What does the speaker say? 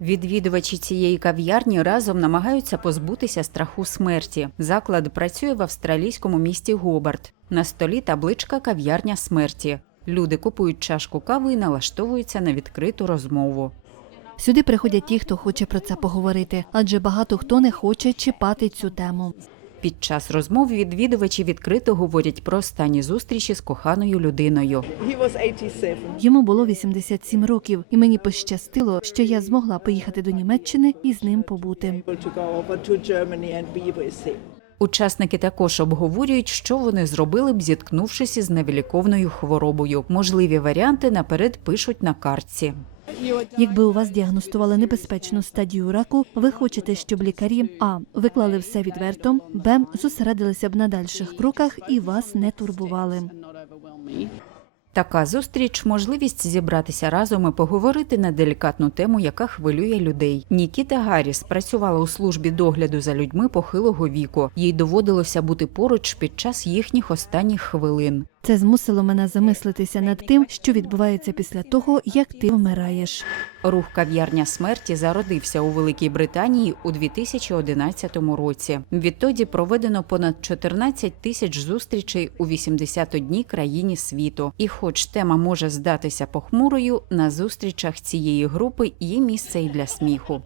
Відвідувачі цієї кав'ярні разом намагаються позбутися страху смерті. Заклад працює в австралійському місті Гобарт. На столі табличка кав'ярня смерті. Люди купують чашку кави і налаштовуються на відкриту розмову. Сюди приходять ті, хто хоче про це поговорити, адже багато хто не хоче чіпати цю тему. Під час розмов відвідувачі відкрито говорять про останні зустрічі з коханою людиною. He was 87. Йому було 87 років, і мені пощастило, що я змогла поїхати до Німеччини і з ним побути. Учасники також обговорюють, що вони зробили б, зіткнувшись із невиліковною хворобою. Можливі варіанти наперед пишуть на картці. Якби у вас діагностували небезпечну стадію раку, ви хочете, щоб лікарі а виклали все відверто, б зосередилися б на дальших кроках і вас не турбували. Така зустріч можливість зібратися разом і поговорити на делікатну тему, яка хвилює людей. Нікіта Гарріс працювала у службі догляду за людьми похилого віку. Їй доводилося бути поруч під час їхніх останніх хвилин. Це змусило мене замислитися над тим, що відбувається після того, як ти вмираєш. Рух кав'ярня смерті зародився у Великій Британії у 2011 році. Відтоді проведено понад 14 тисяч зустрічей у 81 країні світу. І, хоч тема може здатися похмурою, на зустрічах цієї групи є місце і для сміху.